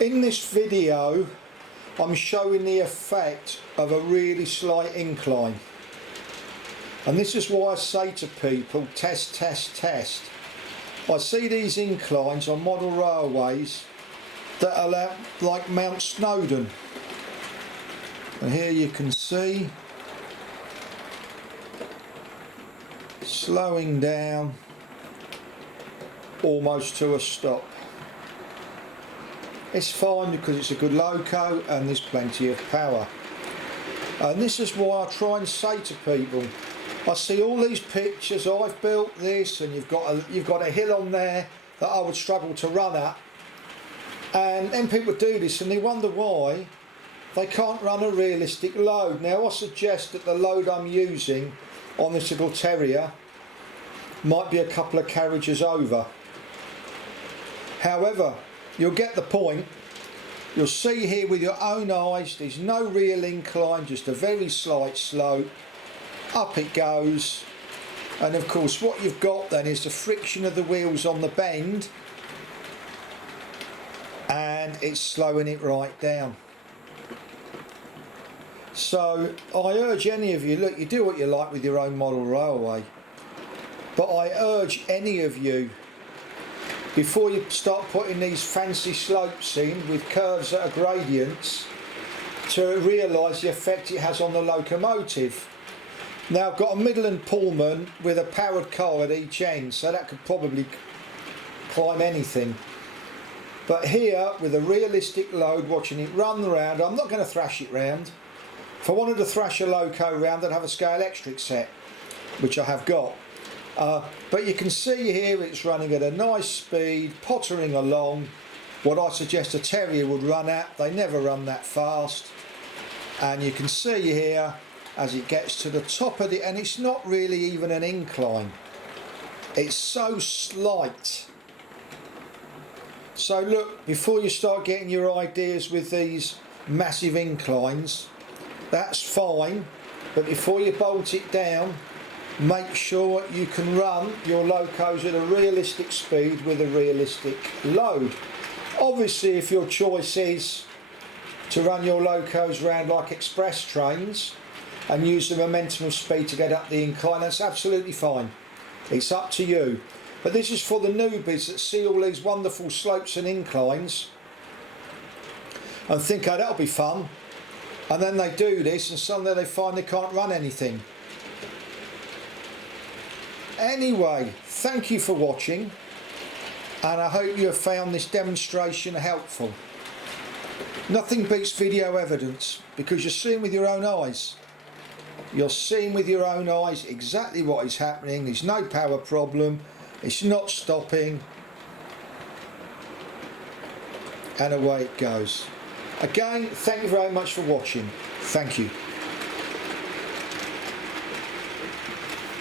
In this video I'm showing the effect of a really slight incline, and this is why I say to people, test, test, test. I see these inclines on model railways that are like Mount Snowdon, and here you can see slowing down almost to a stop. It's fine because it's a good loco and there's plenty of power. And this is why I try and say to people, I see all these pictures, I've built this and you've got a hill on there that I would struggle to run at, and then people do this and they wonder why they can't run a realistic load. Now I suggest that the load I'm using on this little terrier might be a couple of carriages over. However, you'll get the point. You'll see here with your own eyes there's no real incline, just a very slight slope. Up it goes, and of course what you've got then is the friction of the wheels on the bend, and it's slowing it right down. So I urge any of you, look, you do what you like with your own model railway, but I urge any of you, before you start putting these fancy slopes in with curves that are gradients, to realise the effect it has on the locomotive. Now I've got a Midland Pullman with a powered car at each end, so that could probably climb anything. But here, with a realistic load, watching it run round, I'm not going to thrash it round. If I wanted to thrash a loco round, I'd have a scale electric set, which I have got. But you can see here it's running at a nice speed, pottering along, what I suggest a terrier would run at. They never run that fast. And you can see here, as it gets to the top of it, and it's not really even an incline. It's so slight. So look, before you start getting your ideas with these massive inclines, that's fine, but before you bolt it down, make sure you can run your locos at a realistic speed with a realistic load. Obviously, if your choice is to run your locos round like express trains and use the momentum of speed to get up the incline, that's absolutely fine. It's up to you. But this is for the newbies that see all these wonderful slopes and inclines and think, oh, that'll be fun. And then they do this and suddenly they find they can't run anything. Anyway, thank you for watching, and I hope you have found this demonstration helpful. Nothing beats video evidence, because you're seeing with your own eyes. You're seeing with your own eyes exactly what is happening. There's no power problem, it's not stopping, and away it goes. Again, thank you very much for watching. Thank you.